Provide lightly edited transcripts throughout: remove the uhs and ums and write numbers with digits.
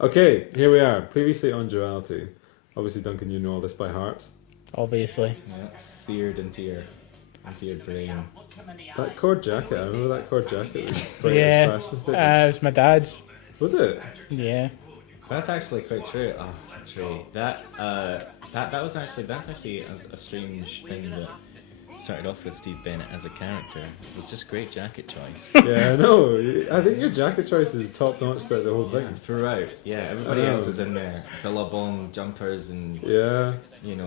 Okay, here we are. Previously on Duality. Obviously, Duncan, you know all this by heart. Obviously. Yeah, seared into your brain. That cord jacket, I remember that cord jacket was quite Yeah. fascist. It was my dad's. Was it? Yeah. That's actually quite true. Oh, true. That's actually a strange thing that started off with Steve Bennett as a character. It was just great jacket choice. Yeah, I know. I think your jacket choice is top notch throughout the whole thing. Throughout, yeah, everybody I know. else is in there. Billabong jumpers and Yeah.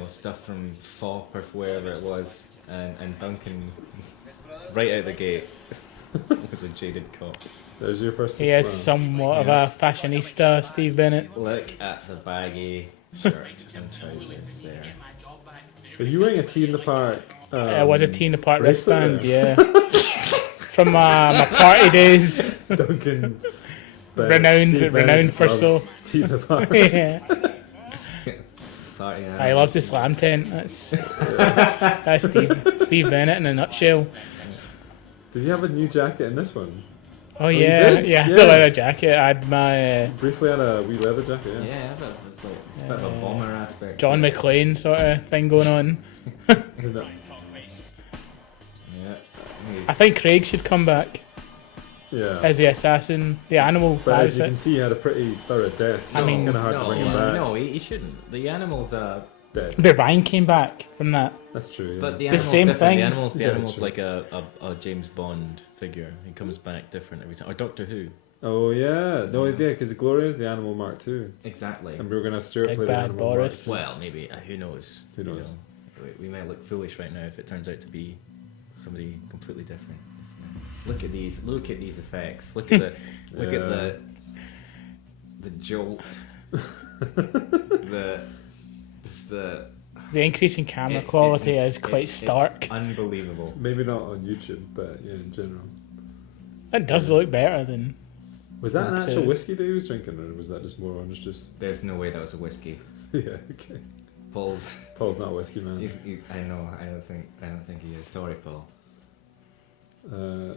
stuff from FOP or wherever it was, and Duncan right out the gate was a jaded cop. There's your first. He is somewhat of a fashionista, Steve Bennett. Look at the baggy shirt and trousers there. Are you wearing a Tea in the Park? It was a Tea in the Park bracelet wristband, yeah. From my party days. Duncan. Renowned for so. Tea in the Park. Yeah. Party He loves the slam tent. That's Steve Bennett in a nutshell. Did you have a new jacket in this one? Oh you yeah, did? yeah. Yeah. The leather jacket. I had my Briefly had a wee leather jacket, yeah. Yeah, but it's a bit of a bomber aspect. John McClane sort of thing going on. Isn't that- Yeah. I think Craig should come back Yeah. as the assassin, the animal. But That as you was can it. see, he had a pretty thorough death, so I mean- it's kind of hard to bring him back. No, he shouldn't. The animals are. Dead. The Ryan came back from that. That's true, yeah. But the The animal's same different. thing. The Yeah, animal's true. like a James Bond figure. He comes back different every time. Or Doctor Who. Oh, yeah. No idea, because Gloria is the Animal Mark too. Exactly. And we were going to have Stuart Big play the bad Animal Boris. Mark. Well, maybe. Who knows? Who knows? We might look foolish right now if it turns out to be somebody completely different. Look at these. Look at these effects. Look at look at the jolt. the The increase in camera It's- quality it's- is quite it's stark. unbelievable. Maybe not on YouTube, but yeah, in general. It does look better than. Was that an That's actual it. whiskey that he was drinking, or was that just more orange juice? There's no way that was a whiskey. Yeah, okay. Paul's. Paul's not a whiskey man. I know. I don't think he is. Sorry, Paul.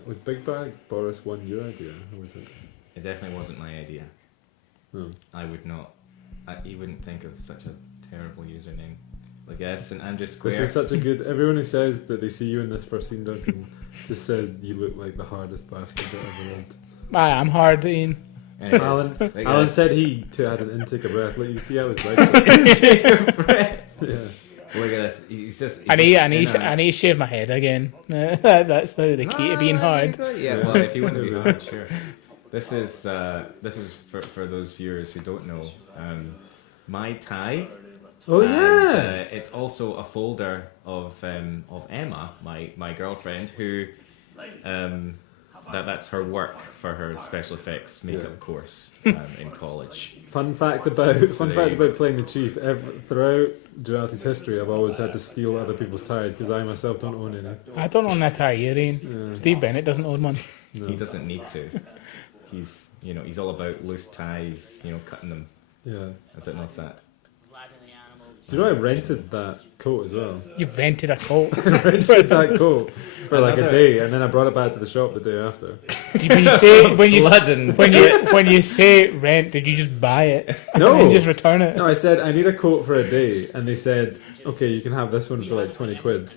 Was Big Bag Boris your idea, or was it? It definitely wasn't my idea. No. I would not. You wouldn't think of such a terrible username. Like S and Andrew Square. This is such a good. Everyone who says that they see you in this first scene, Duncan, just says you look like the hardest bastard that ever lived. I am hard, Ian. Anyways, Alan said he too had an intake of breath. Look, you see how his legs. Take a breath. Yeah. Look at this. He's just. I need to shave my head again. That's the key to being hard. Yeah, well, if you want to be hard, sure. This is for those viewers who don't know. My tie. Oh And, yeah. it's also a folder of Emma, my girlfriend, who that's her work for her special effects makeup course in college. Fun fact about playing the chief. Throughout Duality's history, I've always had to steal other people's ties because I myself don't own any. I don't own that tie, Ian. Yeah. Steve Bennett doesn't own one. No. He doesn't need to. He's all about loose ties, cutting them. Yeah. I don't know if that. Do you know I rented that coat as well? You rented a coat. I rented that coat for like a day, and then I brought it back to the shop the day after. When you say rent, did you just buy it? No. And then just return it? No, I said I need a coat for a day, and they said, okay, you can have this one for like 20 quid.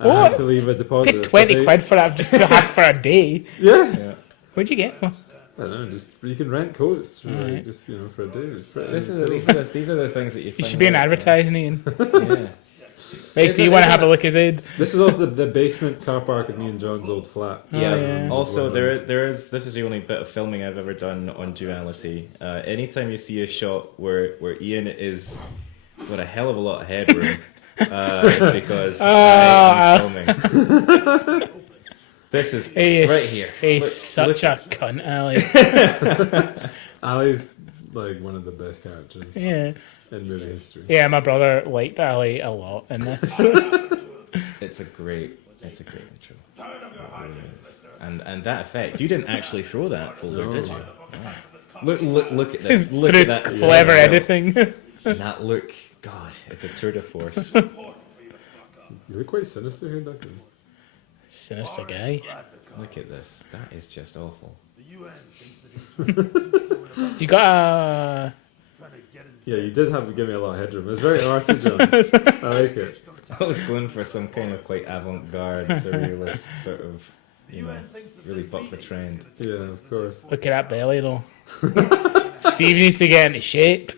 And I had to leave a deposit. Paid 20 quid for that just to have for a day. Yeah. Where'd you get one? I don't know, just you can rent coats for Alright. just for a day. It's pretty These are the things that you. You should be an advertising, Ian. Yeah. If you want to have a look at it. This is also the basement car park at me and John's old flat. Yeah. yeah. Also, there is. This is the only bit of filming I've ever done on Duality. Anytime you see a shot where Ian is got a hell of a lot of headroom, it's because I'm filming. This is right here. He's such a cunt, Ali. Ali's like one of the best characters Yeah. in movie history. Yeah, my brother liked Ali a lot in this. It's a great intro. And that effect, you didn't actually throw that folder, No. did you? Look at this. Look Through at that. clever editing. And that look. God, it's a tour de force. You look quite sinister here, Duncan. Sinister guy. Look at this. That is just awful. You got a. Yeah, you did have to give me a lot of headroom. It was very arty, John. I like it. I was going for some kind of quite avant-garde, surrealist sort of, really buck the trend. Yeah, of course. Look at that belly though. Steve needs to get into shape.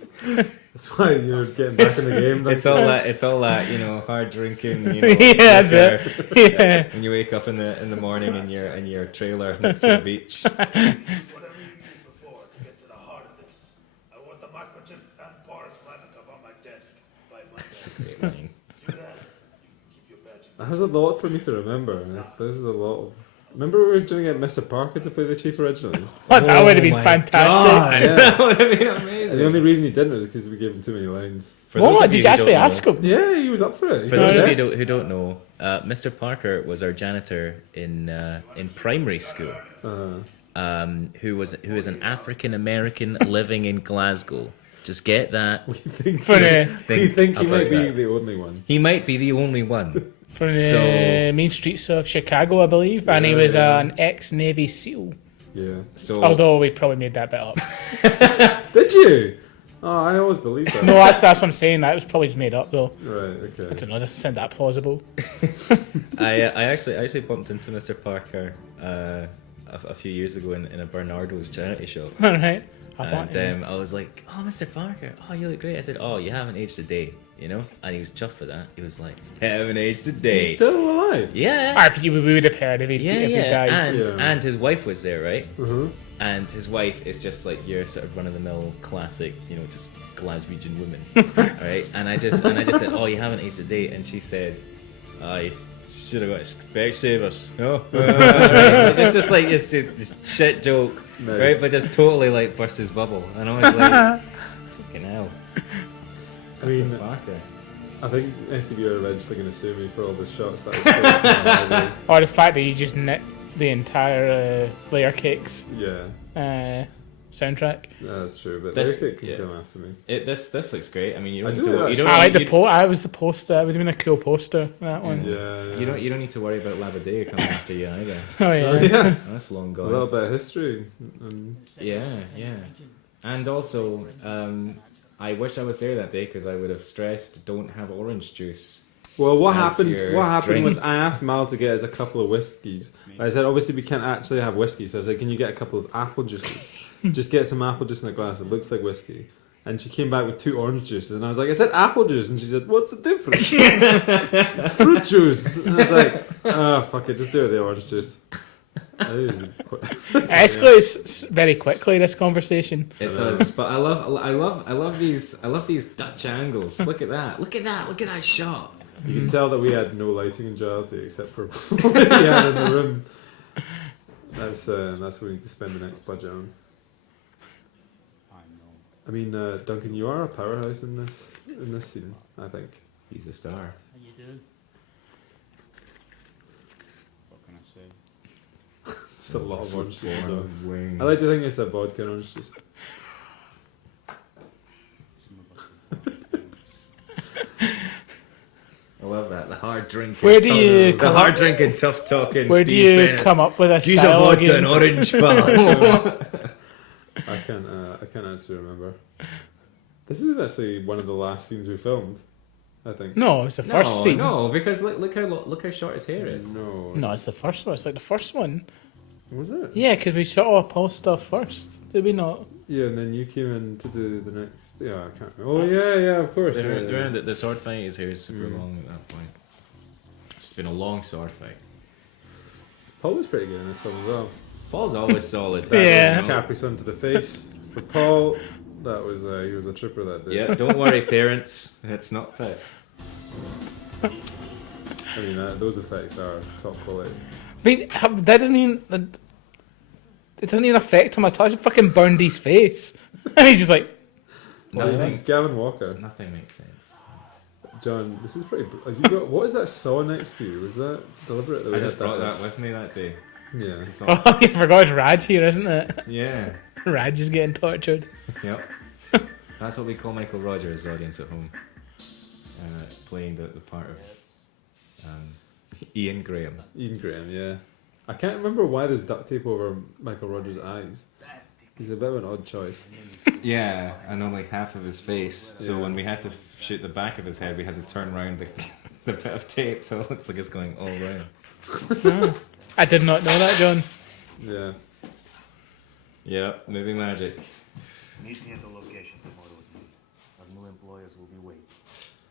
That's why you're getting back in the game. It's all that, hard drinking. Yeah, that's it. Yeah. When you wake up in the morning in your trailer next to the beach. Whatever you needed before to get to the heart of this. I want the microchips and Boris laptop on my desk by Monday. Great line. Do that. You can keep your badge. That was a lot for me to remember. This is a lot of. Remember we were doing it Mr. Parker to play the Chief originally? What, that would have been my fantastic. Yeah. That would have been amazing. And the only reason he didn't was because we gave him too many lines. For those What? of Did you you who actually don't know- ask him? Yeah, he was up for it. He For said those of yes. you who don't know, Mr. Parker was our janitor in primary school, who is an African American living in Glasgow. Just get that. We think, For the, we think he about might be that. the only one. He might be the only one. from the So- main streets of Chicago, I believe, and he was an ex-Navy SEAL. Yeah. So Although we probably made that bit up. Did you? Oh, I always believed that. No, that's what I'm saying. That was probably just made up, though. Right, I okay. don't know. Doesn't sound that plausible. I actually bumped into Mr. Parker a few years ago in a Bernardo's charity shop. All right. I thought, And I was like, "Oh, Mr. Parker, oh, you look great." I said, "Oh, you haven't aged a day, And he was chuffed for that. He was like, "Haven't aged a Is day." he still alive? Yeah. we would have heard if he died. And his wife was there, right? Uh-huh. And his wife is just like your sort of run-of-the-mill classic, just Glaswegian woman, right? And I just said, "Oh, you haven't aged a day," and she said, "I should have got Specsavers." Oh, it's just like it's a shit joke, Nice. right? But just totally like burst his bubble, and I was like, "Fucking hell." I mean, Parker. I think STV are eventually going to sue me for all the shots that I stole from my library. Or the fact that you just nicked the entire Layer Cakes Yeah, soundtrack. that's true, but This- they can yeah. come after me. This looks great. I mean, you I don't do need to. like You that don't. I like you, I was the poster. That would have been a cool poster. That one. Yeah, You don't need to worry about Labadea coming after you either. Oh yeah. Oh, yeah. That's long A gone. little bit of history. Yeah. And also, I wish I was there that day because I would have stressed, "Don't have orange juice." Well, what As happened? your What happened drink. was I asked Mal to get us a couple of whiskies. I said, obviously we can't actually have whiskey, so I said, can you get a couple of apple juices? Just get some apple juice in a glass. It looks like whiskey. And she came back with 2 orange juices, and I was like, I said apple juice, and she said, what's the difference? It's fruit juice. And I was like, oh fuck it, just do it the orange juice. It is quite- It escalates very quickly. This conversation. It does, but I love these Dutch angles. Look at that! Look at that shot. You can tell that we had no lighting in Jollity except for what we had in the room. That's what we need to spend the next budget on. I mean, Duncan, you are a powerhouse in this scene. I think. He's a star. You do. What can I say? Just a lot of orange juice. though. Wing. I like to think it's a vodka and orange juice. Some of us have bought things. I love that. The hard drinking. Where do you the come hard up- drinking, tough talking? Where do Steve you Bennett. come up with a Use a style vodka again? and orange bar. I can't actually remember. This is actually one of the last scenes we filmed. I think. No, it's the first scene. No, because look how short his hair is. No. No, it's the first one. It's like the first one. Was it? Yeah, because we shot all Paul's stuff first. Did we not? Yeah, and then you came in to do the next. Yeah, I can't. Oh yeah, of course. Yeah. The sword fight. His hair is super Mm. long at that point. It's been a long sword fight. Paul was pretty good in this film as well. Paul's always solid. Yeah. You know? Capri Sun to the face for Paul. That was he was a trooper that day. Yeah, don't worry, parents. It's not piss. I mean, those effects are top quality. I mean, that doesn't even. It doesn't even affect him at all. He fucking burned his face. And he's just like, Well, Nothing. it's Gavin Walker. Nothing makes sense. John, this is pretty. Have you got what is that saw next to you? Was that deliberate? That we I had just brought that with me that day. Yeah. It's all- oh, you forgot it's Raj here, isn't it? yeah. Raj is getting tortured. Yep. That's what we call Michael Rogers, audience at home. Playing the part of Ian Graham. Ian Graham, yeah. I can't remember why there's duct tape over Michael Rogers' eyes. He's a bit of an odd choice. Yeah, I know, like half of his face. So Yeah. when we had to shoot the back of his head, we had to turn around the bit of tape, so it looks like it's going all round. Oh. I did not know that, John. Yeah. Yeah, movie magic. Meet me at the location tomorrow at noon. Our new employers will be waiting.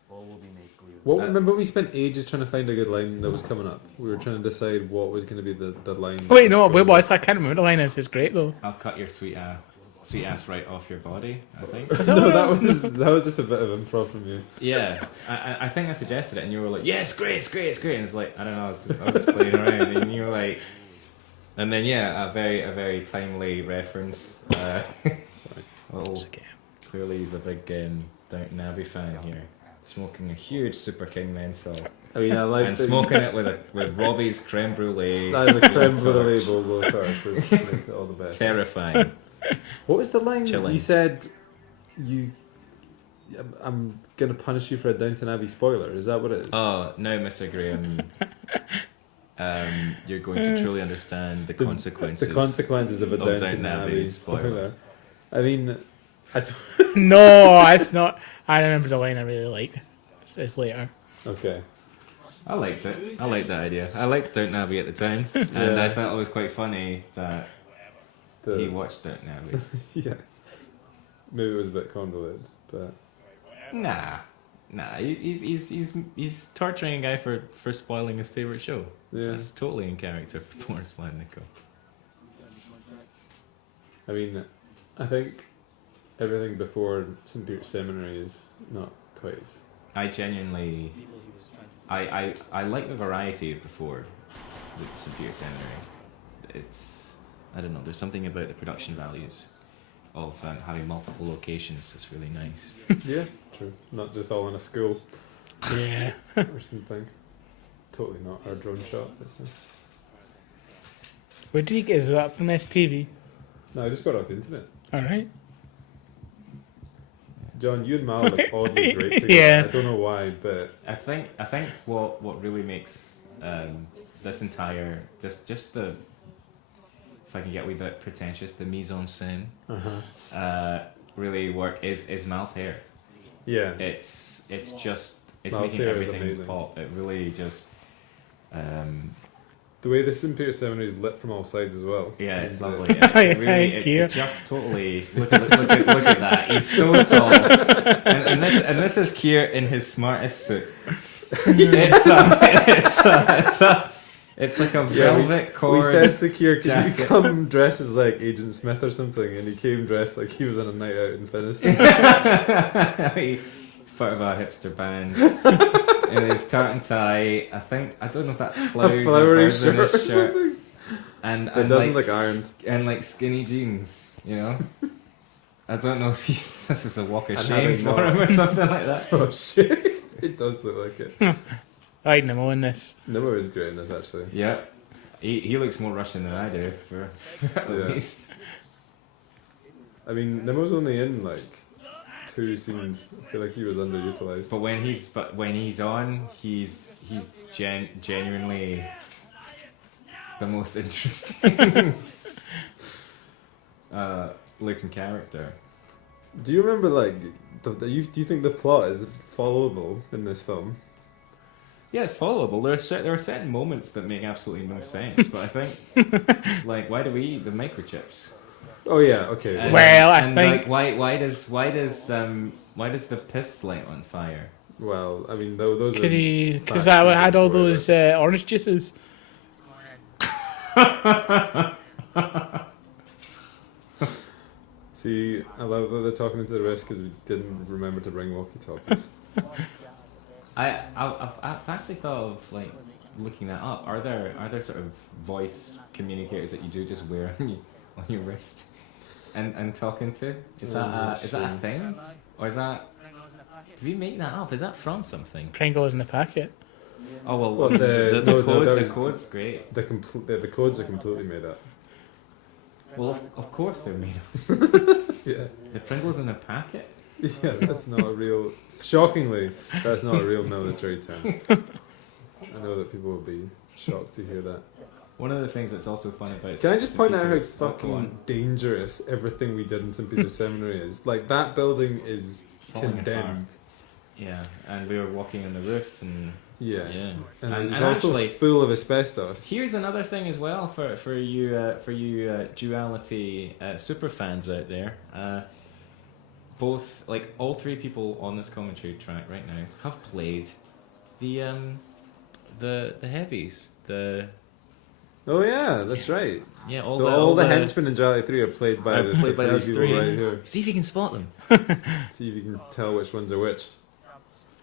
All will be made clear. What? Remember we spent ages trying to find a good line that was coming up. We were trying to decide what was going to be the line. Wait, no, wait, what? I can't remember the line. It's great though. I'll cut your sweet ass right off your body, I think. No, that was just a bit of improv from you. Yeah, I think I suggested it, and you were like, "Yes, great, it's great, it's great." And it's like, I don't know, I was just playing around, and you were like, and then yeah, a very timely reference. Sorry. Little, clearly he's a big Downton Abbey fan here, smoking a huge Super King menthol, I mean, I like and smoking it with Robbie's creme brulee. the creme brulee bowl first, which makes it all the best. Terrifying. What was the line Chilling. you said? I'm gonna punish you for a Downton Abbey spoiler. Is that what it is? Oh no, Mr. Graham. You're going to truly understand the consequences. The consequences of a of Downton Abbey spoiler. I mean, No, it's not. I remember the line I really liked. It's later. okay. I liked it. I liked that idea. I liked Downton Abbey at the time, and Yeah. I felt it was quite funny that he The, watched Downton Abbey. yeah. Maybe it was a bit convoluted, but Nah, he's torturing a guy for spoiling his favorite show. yeah. That's totally in character for Boris Vladnicko. I mean, I think everything before St. Peter's Seminary is not quite as. I genuinely, I like the variety of before the St. Peter's Seminary. It's, I don't know, there's something about the production values of having multiple locations that's really nice. Yeah, true. Not just all in a school Yeah. or something. Totally not our drone shot. Is it? Where did you get that from? STV. No, I just got it off the internet. All right. John, you and Mal look oddly great together. Yeah. I don't know why, but I think what really makes this entire just the, if I can get a wee bit pretentious, the mise en scène really work is Mal's hair. yeah. It's Mal's making hair is everything amazing. pop. It really just The way the St. Peter's Seminary is lit from all sides as well. yeah, it's uh, lovely. It really, Thank it, you. it just totally look at that. He's so tall, and this is Keir in his smartest suit. It's like a Yeah, velvet cord. We said to Keir, can you jacket. come dressed as like Agent Smith or something? And he came dressed like he was on a night out in Finiston. He's part of a hipster band. In his tartan tie, I don't know if that's clouds A or flowery birds in shirt his or shirt. something. And It doesn't look like, ironed. and like skinny jeans, you know. I don't know if this is a walk of And shame having for him or something like that. Oh shit. It does look like it. I like Nemo in this. Nimmo is great in this actually. Yeah, he looks more Russian than I do, at Yeah. least. I mean, Nimmo's only in like 2 scenes. I feel like he was underutilized. But when he's on, he's genuinely the most interesting looking character. Do you remember like do you think the plot is followable in this film? Yeah, it's followable. There are certain moments that make absolutely no sense, but I think like why do we eat the microchips? Oh yeah, okay. And- Well, I and, think- like why does the piss light on fire? Well, I mean those are Because facts I you had don't all worry those orange juices. See, I love that they're talking into the rest because we didn't remember to bring walkie-talkies. I've actually thought of like looking that up. Are there sort of voice communicators that you do just wear on your wrist and talking to? Is that a thing, or is that? Did we make that up? Is that from something? Pringles in the packet. Oh well, Well, the no, code, that the was- code's great. The codes are completely made up. Well, of course they're made up. Yeah, The Pringles in a packet. yeah, that's not a real. Shockingly, that's not a real military term. I know that people will be shocked to hear that. One of the things that's also fun about Can I just St. point out how Peter's- oh, go fucking on. dangerous everything we did in St. Peter's Seminary is? Like, that building is Falling condemned. Yeah, and we were walking on the roof, and Yeah. yeah. And, And- it's and also actually- full of asbestos. Here's another thing as well for you duality super fans out there. Both, like, all three people on this commentary track right now have played the heavies. Oh yeah, that's right. Yeah, So all the henchmen in Jolly 3 are played by the played by three us people three. right here. See if you can spot them. See if you can tell which ones are which.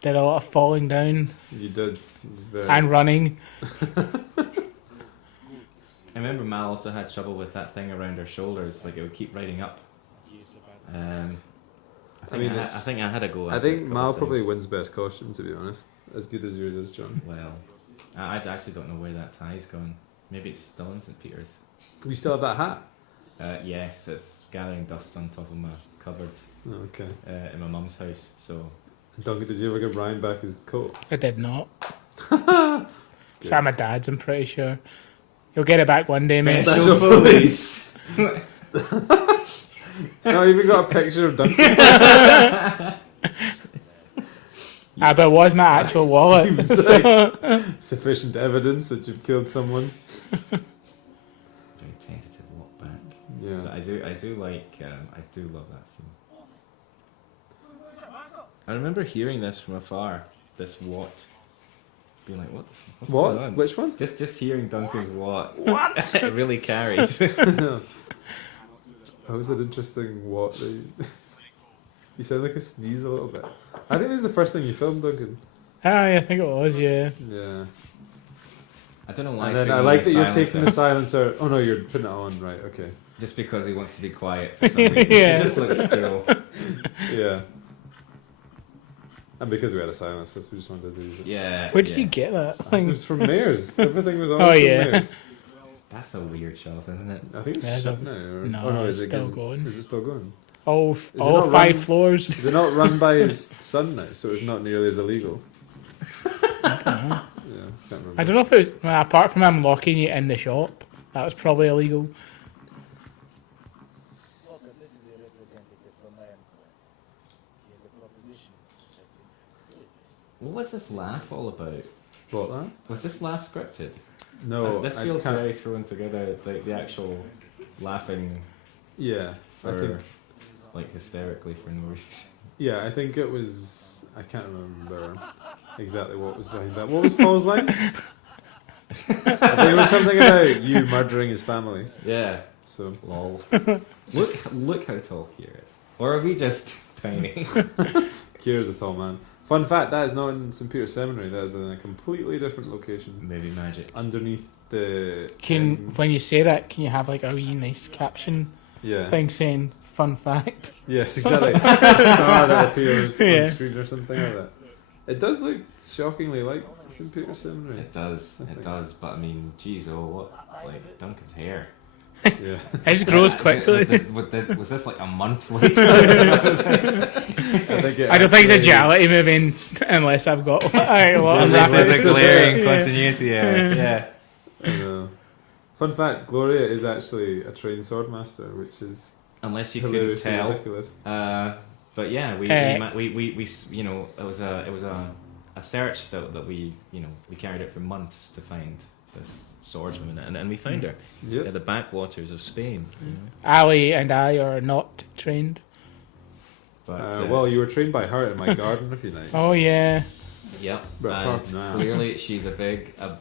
Did a lot of falling down You did. It was very... and running. I remember Mal also had trouble with that thing around her shoulders, like it would keep riding up. I think I had a go at I it. think a couple Mal times. probably wins best costume, to be honest. As good as yours is, John. Well, I actually don't know where that tie's gone. Maybe it's still in St. Peter's. We still have that hat? Yes, it's gathering dust on top of my cupboard Oh, okay. in my mum's house. So Duncan, did you ever give Ryan back his coat? I did not. Good. It's at my dad's, I'm pretty sure. You'll get it back one day, mate. Special police! It's not even got a picture of Duncan. But it was my actual wallet. Seems like sufficient evidence that you've killed someone. very tentative walk back. But Yeah. I do like, I do love that scene. I remember hearing this from afar. This what? Being like, what's going What? on? Which one? Just hearing Duncan's what? What? It really carried. That was an interesting what. You sound like a sneeze a little bit. I think this is the first thing you filmed, Duncan. Yeah, I think it was, yeah. Yeah. I don't know why. And then I like that you're taking the silencer. Oh no, you're putting it on, right? Okay. Just because he wants to be quiet for some reason. Yeah. It just looks cool. Yeah. And because we had a silencer, so we just wanted to use it. Yeah. Where did yeah. you get that It thing? was from Mayors. Everything was all Oh, from yeah. Mayors. That's a weird shop, isn't it? I think it's There's shut a- now. Or, no, oh no, it's is it still going? going. Is it still going? All it all not 5 run- floors. Is it not run by his son now? So it's not nearly as illegal. I don't know. Yeah, can't remember. I don't know if it was, well, apart from him locking you in the shop, that was probably illegal. Welcome, this is a representative from my employer. He has a proposition which I think this. What was this laugh all about? What that? Was this laugh scripted? No, this I feels can't- very thrown together, like the actual laughing Yeah, I for, think. like, hysterically for no reason. Yeah, I think it was. I can't remember exactly what was behind that. What was Paul's line? I think it was something about you murdering his family. Yeah. So Lol. Look how tall Kier is. Or are we just tiny? Kira's a tall man. Fun fact: that is not in St. Peter's Seminary. That is in a completely different location, Maybe magic. underneath the. Can when you say that, can you have like a wee nice caption Yeah. thing saying "fun fact"? Yes, exactly. A star that appears Yeah. on screen or something like that. It does look shockingly like St. Peter's Seminary. It does. I It think. does. But I mean, geez, what? Like Duncan's hair. Yeah. It just grows quickly. Was this like a month later? I I don't think it's a actually- duality moving unless I've got a lot of Yeah, This is rabbits. a glaring Yeah. continuity. Yeah. I know. Fun fact: Gloria is actually a trained swordmaster, which is Unless you couldn't hilariously tell. ridiculous. But yeah, we you know, it was a search that we, you know, we carried out for months to find this swordswoman, and we found her. Yep. Yeah, the backwaters of Spain. You know? Ali and I are not trained. But Well, you were trained by her in my garden a few nights. Oh yeah. yep. But apart And from that- clearly, she's a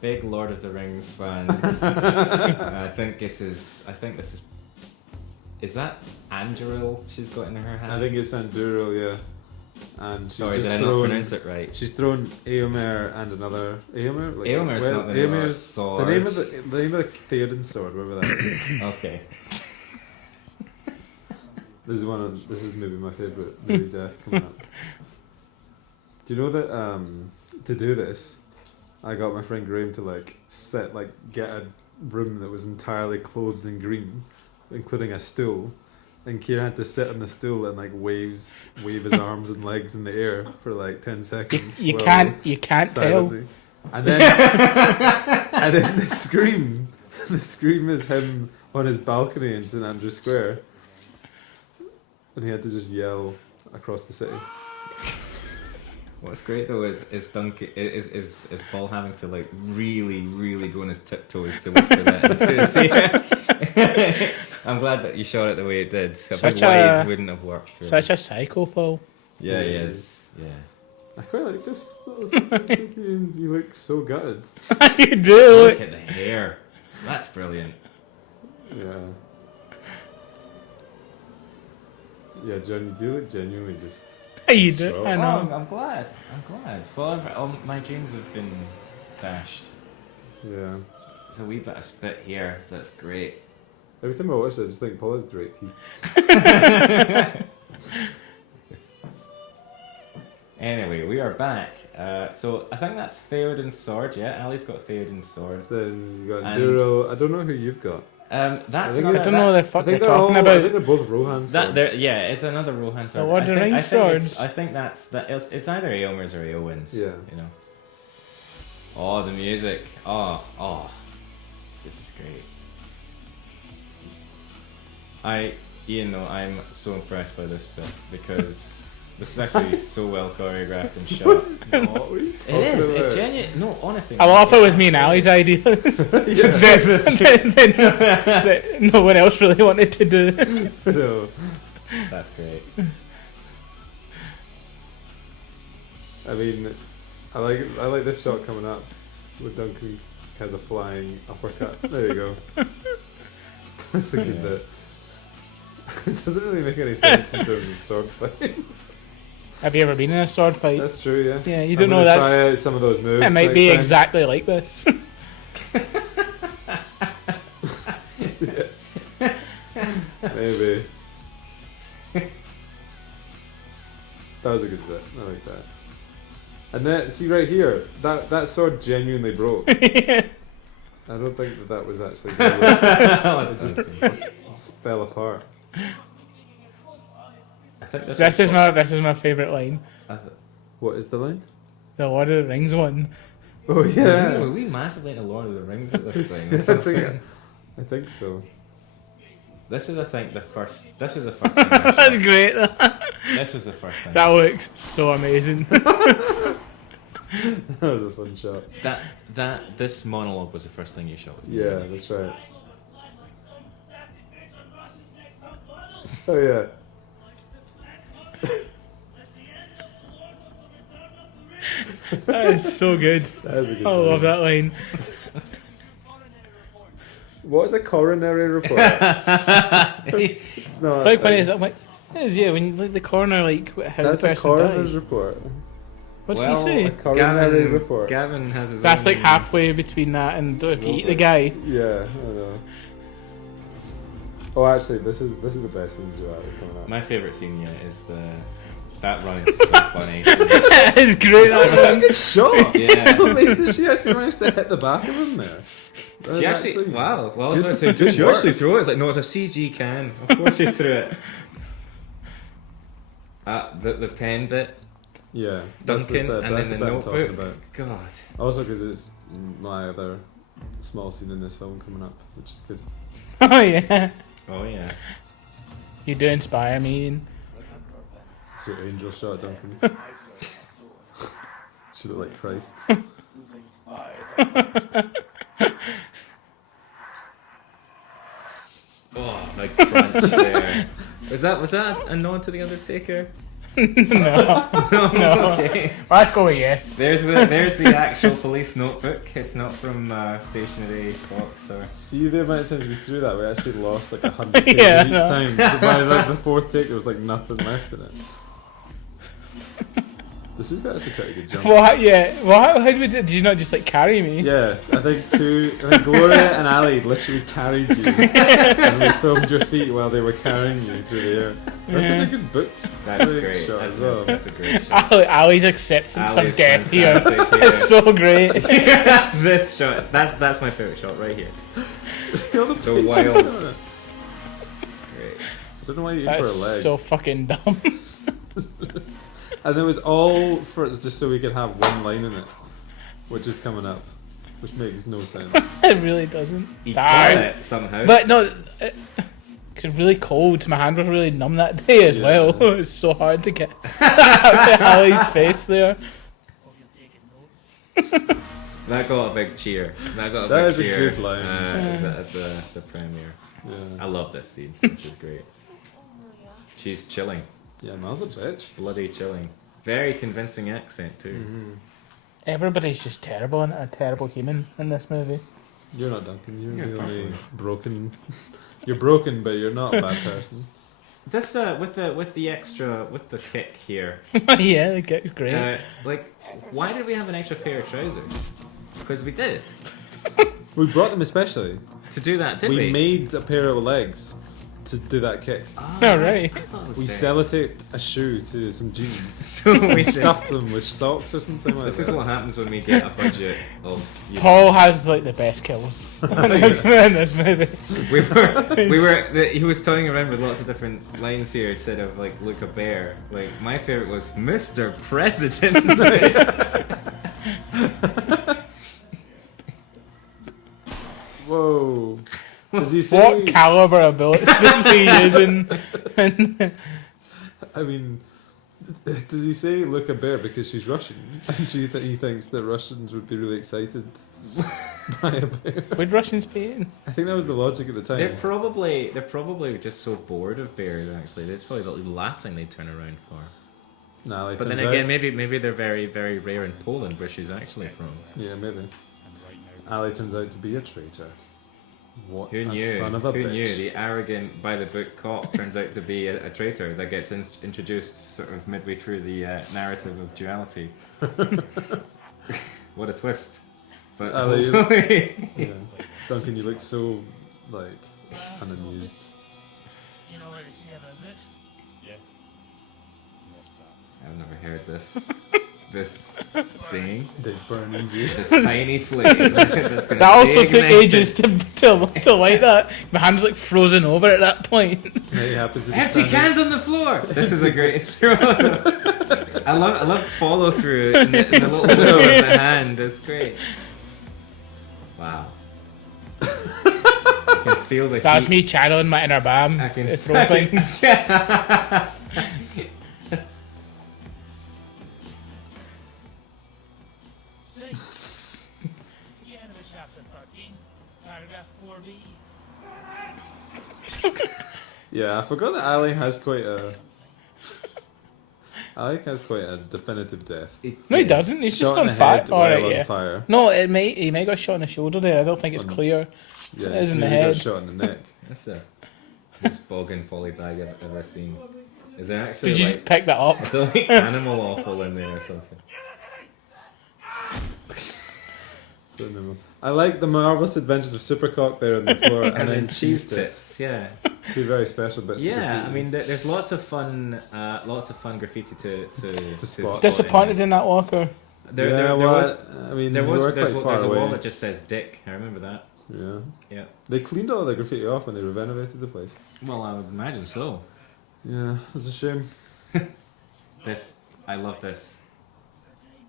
big Lord of the Rings fan. I think this is. Is that Anduril she's got in her hand? I think it's Anduril, yeah. And she's Sorry, just did I not thrown. pronounce it right? She's thrown Eomer and another Eomer. Eomer's not the name of our sword. the name of the Theoden sword, whatever that is. Okay. This is maybe my favourite movie death coming up. Do you know that to do this, I got my friend Graham to get a room that was entirely clothed in green, including a stool, and Kieran had to sit on the stool and wave his arms and legs in the air for 10 seconds. You while can't tell. silently. And then and then the scream The scream is him on his balcony in St Andrews Square, and he had to just yell across the city. What's great though is Duncan is Paul having to like really go on his tiptoes to whisper that into his ear. I'm glad that you shot it the way it did. A bit wide wouldn't have worked. Really. Such a psycho, Paul. Yeah, he is. Yeah. I quite like this. You look so gutted. You do. Look at the hair. That's brilliant. Yeah. Yeah, John, you do look genuinely just. You do. So- I Oh, know. I'm glad. Well, all my dreams have been dashed. Yeah. There's a wee bit of spit here. That's great. Every time I watch it, I just think Paul has great teeth. Anyway, we are back. So I think that's Theoden's sword. Yeah, Ali's got Theoden's sword. Then you got And- Duro. I don't know who you've got. That's I think another, I don't know what the fuck I they're think they're talking all. I think about. they're both Rohan swords. Yeah, it's another Rohan sword. Lord of the I think Rings swords. I think it's either Aylmer's or Eowyn's. Yeah. You know. Oh, the music. Oh. This is great. Ian, though, I'm so impressed by this bit because this is actually so well choreographed and shot. What are you It talking is. about? It genuinely. No, honestly. I love it was me and Ali's ideas. Then no one else really wanted to do. No. That's great. I mean, I like this shot coming up where Duncan has a flying uppercut. There you go. That's a good bit. It doesn't really make any sense in terms of sword fighting. Have you ever been in a sword fight? That's true, yeah. Yeah, you I'm don't know gonna that's. try out some of those moves. It might next be time. exactly like this. Maybe. That was a good bit. I like that. And then, see right here, that sword genuinely broke. I don't think that was actually good. It just fell apart. I think This is my favourite line. What is the line? The Lord of the Rings one. Oh yeah. Were we massively into Lord of the Rings at this thing? or I something? think so. This is, I think, the first. This was the first thing. I That's shot. great. This was the first thing. That looks so amazing. That was a fun shot. This monologue was the first thing you shot. Yeah, that's right. Oh yeah. That is so good. That was a good I love line. that line. What is a coronary report? It's not. Like when it's like, yeah, when you like the coroner, like how That's the a person coroner's dies. report. What did you say? Coronary report. Gavin has his That's own. like halfway between that and if you eat the guy. Yeah, I know. Oh, actually, this is the best scene in duality coming up. My favourite scene, yeah, is that run is so funny. It's great. That's That such a one. good shot. Yeah. What makes that she actually managed to hit the back of him there? That She was actually, wow. Well, I was good- about to say, good did she work. actually throw it? It's like, no, it's a CG can. Of course she threw it. The pen bit, Yeah, that's Duncan, and that's then the the bit I'm talking notebook. about. God. Also, because it's my other small scene in this film coming up, which is good. Oh yeah. Oh, yeah. You do inspire me. Ian. It's your angel shot, Duncan. Should look like Christ. Oh, the crunch there. Was that a nod to the Undertaker? No. No. Okay. Let's go with yes. There's the actual police notebook. It's not from stationary clocks or. See the amount of times we threw that, we actually lost like 100 pages Yeah, each no. time. So by like the fourth take, there was like nothing left in it. This is actually quite a good jump. Well, yeah. Well, how did you not just like carry me? Yeah, I think Gloria and Ali literally carried you, and we filmed your feet while they were carrying you through the air. That's Yeah. such a good book. That's Really great. shot That's, as well. that's a great shot. Ali's acceptance Ali's of death here. fantastic, It's yeah. so great. This shot, that's my favourite shot right here. All the The pages wild- on it. Great. I don't know why you aim That's for a leg. so fucking dumb. And it was all for just so we could have one line in it, which is coming up. which makes no sense. It really doesn't. He Ah. got it somehow. But no, it's really cold. My hand was really numb that day as Yeah. well. It's so hard to get Ali's face there. Hope you're taking notes. That got a big cheer. That got a That big is a cheer good line. at the premiere. I Yeah, love this scene. This is great. She's chilling. yeah, Mal's a bitch. Bloody chilling. Very convincing accent too. Mm-hmm. Everybody's just terrible and a terrible human in this movie. You're not Duncan. You're You're the only fine. broken. You're broken, but you're not a bad person. This with the extra with the kick here. Yeah, the kick's great. Like, why did we have an extra pair of trousers? Because we did. We brought them especially. To do that, did we? We made a pair of legs to do that kick. Oh, right. I thought it was We there. sellotaped a shoe to some jeans. So we We did. stuffed them with socks or something like This is that. what happens when we get a budget of. Paul has like the best kills in this movie. He was toying around with lots of different lines here instead of like look a bear. Like my favorite was Mr. President. Whoa. Does he say? What caliber of bullets does he use in? I mean, does he say look a bear because she's Russian and he thinks that Russians would be really excited by a bear? Would Russians be in? I think that was the logic at the they're time. probably just so bored of bears. Actually, that's probably the last thing they turn around for. Nah, like, But then turns again, out- maybe they're very very rare in Poland, where she's actually from. Yeah, maybe. Ali turns out to be a traitor. What Who a knew? son of a Who bitch. knew? The arrogant by the book cop turns out to be a traitor that gets introduced sort of midway through the narrative of duality. What a twist! But Ali, hopefully, Yeah. Duncan, you look so, like, unamused. You know where to see about books? I've never heard this saying. They burn easy. This tiny flame. That's gonna That also stay took ignited. ages to light that. My hand's like frozen over at that point. Yeah, he happens to be Empty standing- cans on the floor. This is a great. I love follow through in the little window of the hand. It's great. Wow. I can feel the That's heat. me channeling my inner BAM I can to throw things. Six. The end of chapter 13, paragraph 4b. Yeah, I forgot that Ali has quite a. Ali has quite a definitive death. No, he doesn't. He's Shot just in on the fire. head while Alright, on yeah. fire. No, he may got shot in the shoulder there. I don't think it's On- clear. Yeah, It is in he the got head. shot in the neck. That's the most bogging poly bag I've ever seen. Is there actually Did you like, just pick that up? is there like animal offal in there or something? Don't know. I like the marvelous adventures of Supercock there on the floor, and, then cheese tits. Yeah. Two very special bits. of Yeah, graffiti. I mean, there's lots of fun graffiti to spot. Disappointed in that walker. There, yeah, there, there well, was I mean, there we was were there's, quite there's far a wall away. that just says Dick. I remember that. Yeah. Yeah. They cleaned all the graffiti off when they renovated the place. Well, I would imagine so. Yeah, it's a shame. I love this.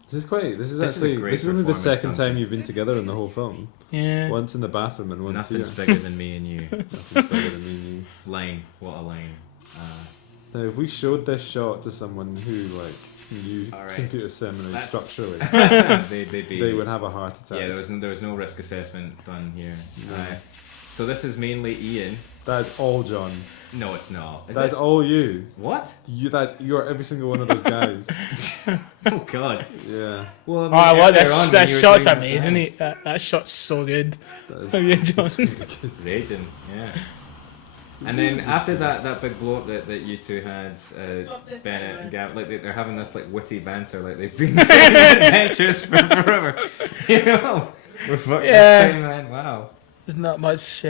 This is quite. This is This is a actually. great This is only the performance, second Duncan. time you've been together in the whole film. Yeah. Once in the bathroom and once Nothing's here. bigger than me and you. Nothing's bigger than me and you. Line. What a line. Now, if we showed this shot to someone who like knew All right. computer seminary That's- structurally, They'd be. they would have a heart attack. Yeah, there was no risk assessment done here. No. So this is mainly Ian. That's all John. No, it's not. Is That's it? all you. What? You're every single one of those guys. Oh God. Yeah. Well, I mean, Oh, I love earlier on that. when That you were shot's talking about amazing. the house. That shot's so good. That is Oh, yeah, John. Raging, yeah. And then after that big blow up that you two had, Bennett and Gab, like they're having this like witty banter, like they've been taking adventures for forever. You know, we're fucking Yeah. time, man. Wow. There's not much.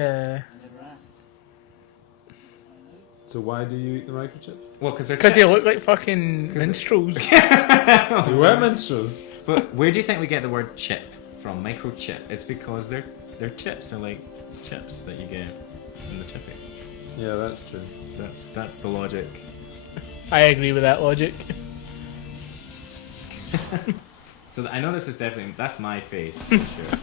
So why do you eat the microchips? Well, because Because they look like fucking minstrels. You were minstrels. But where do you think we get the word chip from? Microchip. It's because they're chips. They're like chips that you get in the chippy. Yeah, that's true. That's the logic. I agree with that logic. So I know this is definitely that's my face for sure.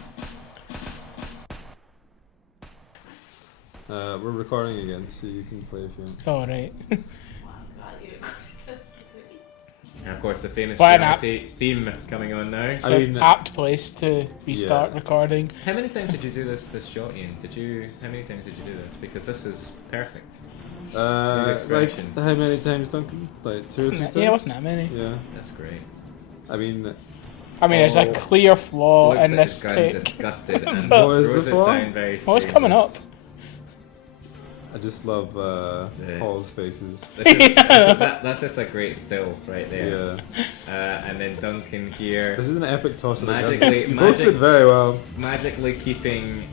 We're recording again, so you can play if you want. All right. And of course, the famous Why duality theme coming on now. It's I an mean, apt place to restart yeah. recording. How many times did you do this shot, Ian? How many times did you do this? Because this is perfect. Like, expressions. how many times, Duncan? Like 2 or 3 times? Yeah, it wasn't that many. Yeah. That's great. I mean, There's a clear flaw Looks in like this it's gone take. disgusted and What is throws the it flaw? down very What's straight. coming up? I just love Paul's faces. That's just a great still right there. Yeah. And then Duncan here, This is an epic toss of the gun. Magically- You both did very well. magically keeping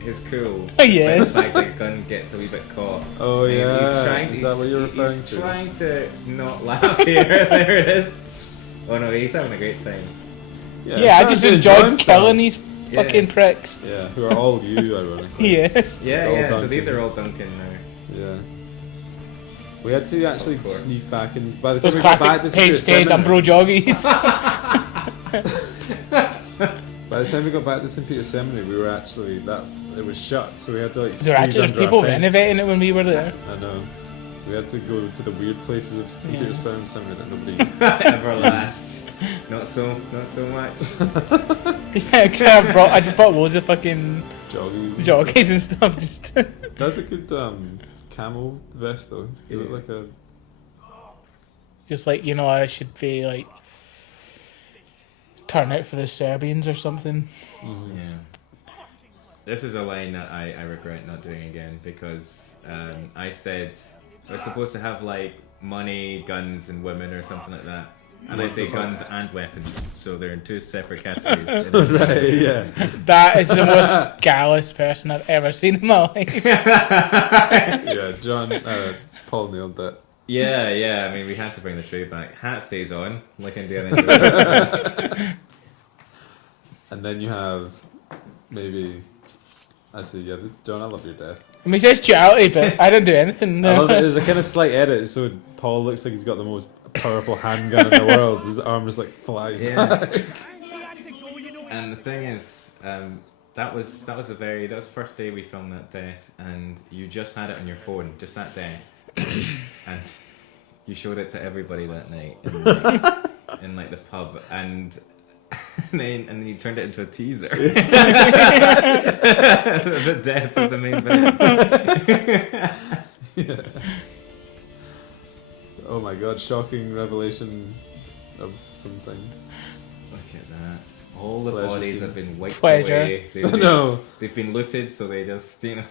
his cool. Yes. Despite the fact that gun gets a wee bit caught. Oh, And yeah. Is that what you're referring he's to? trying to not laugh here. There it is. Oh no, he's having a great time. Yeah, I just enjoyed killing these Yeah. fucking pricks. Yeah, who are all you, ironically. Yes. Yeah, It's all yeah. So Duncan. these are all Duncan now. Yeah. We had to actually Of course. sneak back, and by the Those time we got back classic to Secret page stayed Seminary, Umbro joggies. by the time we got back to St. Peter's Seminary, we were actually it was shut, so we had to like. There actually squeeze there's under a people fence. renovating it when we were there. I know. So we had to go to the weird places of St. Yeah. Peter's Seminary that nobody. Everlast. Not so much. Yeah, 'cause I just bought loads of fucking Joggies. and jockeys and stuff. Just stuff. That's a good camel vest though. You look like a. just like, I should be like turn out for the Serbians or something. Yeah. This is a line that I regret not doing again because I said I was supposed to have like money, guns, and women or something like that. And I say guns and weapons, so they're in two separate categories. Right, yeah. That is the most gallus person I've ever seen in my life. Yeah, Paul nailed that. Yeah. I mean, we had to bring the tray back. Hat stays on, like Indiana Jones. And then you have maybe. Actually, yeah, John, I love your death. I mean, it says duality, but I didn't do anything. I love it. There's a kind of slight edit, so Paul looks like he's got the most powerful handgun in the world. His arm just like flies back. And the thing is, that was the first day we filmed that death, and you just had it on your phone, just that day, and you showed it to everybody that night in like the pub, and then you turned it into a teaser. The death of the main villain. Yeah. Oh my god, shocking revelation of something. Look at that. All the Pleasure bodies scene. have been wiped Pleasure. away. No. They've been looted, so they just, Yeah.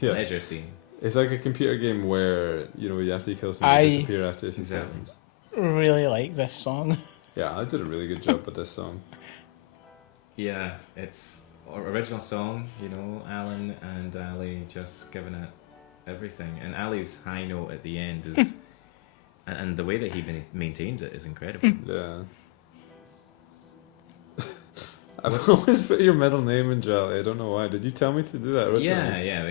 pleasure scene. It's like a computer game where, you have to kill someone I- and disappear after a few Exactly. seconds. Really like this song. Yeah, I did a really good job with this song. Yeah, it's original song, Alan and Ali just giving it everything. And Ali's high note at the end is, and the way that he maintains it is incredible. Yeah. I've always put your middle name in Jolly. I don't know why. Did you tell me to do that originally? Yeah,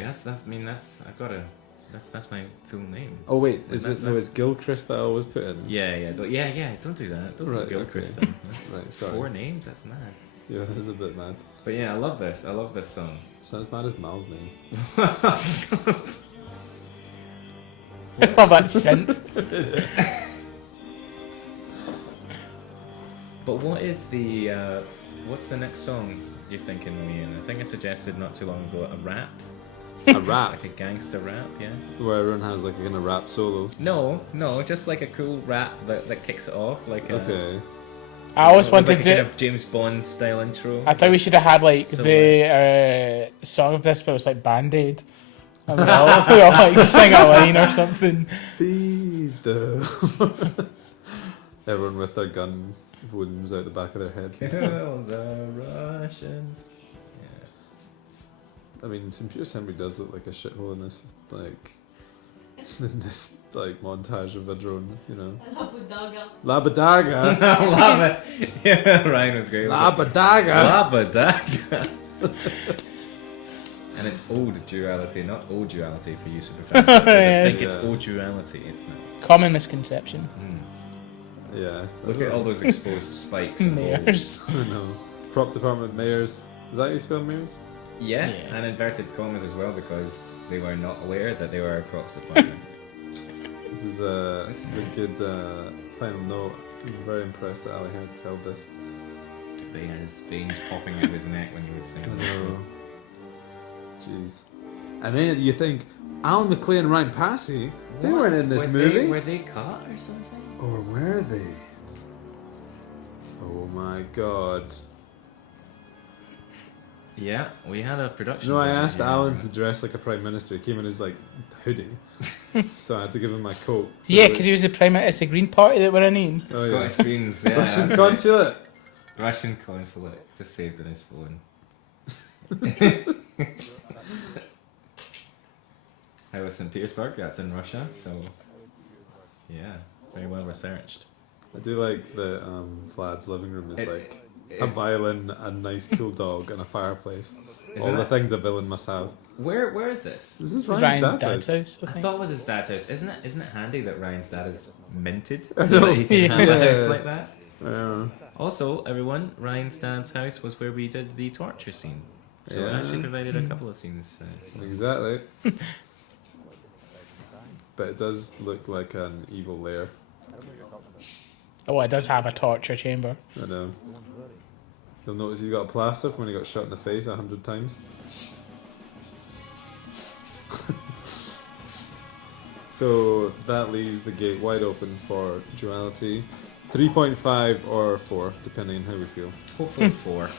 that's my full name. Oh wait, is That's- it? No, it's Gilchrist that I always put in. Yeah, don't do that. Don't Right, put Gilchrist okay. in. That's Right, sorry. 4 names, that's mad. Yeah, that's a bit mad. But yeah, I love this song. It's not as bad as Mal's name. It's not that synth. But what's the next song you're thinking, Ian? I think I suggested not too long ago a rap, A rap like a gangster rap, yeah. where everyone has like a kind of rap solo. No, just like a cool rap that kicks it off, like Okay. I always with wanted like a kind to. of James Bond style intro. I thought we should have had like So the song of this, but it was like Band Aid. And we all like sing a line or something. Feed the. Everyone with their gun wounds out the back of their heads. Kill the Russians. I mean, St. Peter's Seminary does look like a shithole in this, montage of a drone, Labadaga. I love it. Yeah, Ryan was great. Labadaga. Labadaga. And it's old duality, not old duality for you super fans. I Yes. think it's Yeah. old duality. It's not. Common misconception. Yeah. Look at all those exposed spikes. and holes. Mayors. I know. Prop department mayors. Is that how you spell mayors? Yeah, Yeah. and inverted commas as well because they were not aware that they were a prop supplier. This is a good final note. I'm very impressed that Ali had held this. But he had his veins popping out of his neck when he was I singing. know. Jeez. And then you think Alan McClay and Ryan Passy, they weren't in this movie. Were they cut or something? Or were they? Oh my god. Yeah, we had a production. No, I budget asked here. Alan to dress like a prime minister. He came in his like hoodie, so I had to give him my coat. So Yeah, it because he was the Prime Minister Green Party that we're in. Oh, yeah. Scottish Greens, yeah. Russian that's right. consulate. Russian consulate, just saved on his phone. I was in Petersburg, that's in Russia, so yeah, very well researched. I do like the Vlad's living room is It- like a it's- violin, a nice cool dog, and a fireplace. Isn't All the it- things a villain must have. Where is this? This is Ryan Ryan's Dad's dad's house. house, I I think. thought it was his dad's house. Isn't it handy that Ryan's dad is minted? I So know. that he can have a Yeah. house like that? Yeah. Also, everyone, Ryan's dad's house was where we did the torture scene. So it Yeah. actually provided a couple of scenes. Exactly. But it does look like an evil lair. Oh, it does have a torture chamber. I know. You'll notice he's got a plaster from when he got shot in the face 100 times. So that leaves the gate wide open for duality. 3.5 or 4, depending on how we feel. Hopefully 4.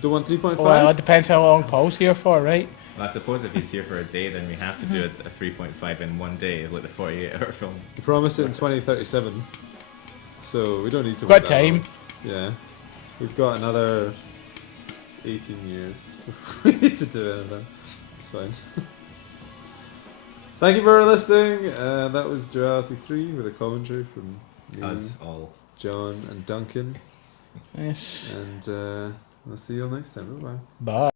Do you want 3.5? Well, it depends how long Paul's here for, right? Well, I suppose if he's here for a day, then we have to do it a 3.5 in one day, like the 48-hour film. We promised it in 2037. So we don't need to Got wait that time. long. Yeah. We've got another 18 years. We need to do anything. It's fine. Thank you for listening. That was Duality 3 with a commentary from me, Us all. John, and Duncan. Yes. And I'll see you all next time. Bye bye. Bye.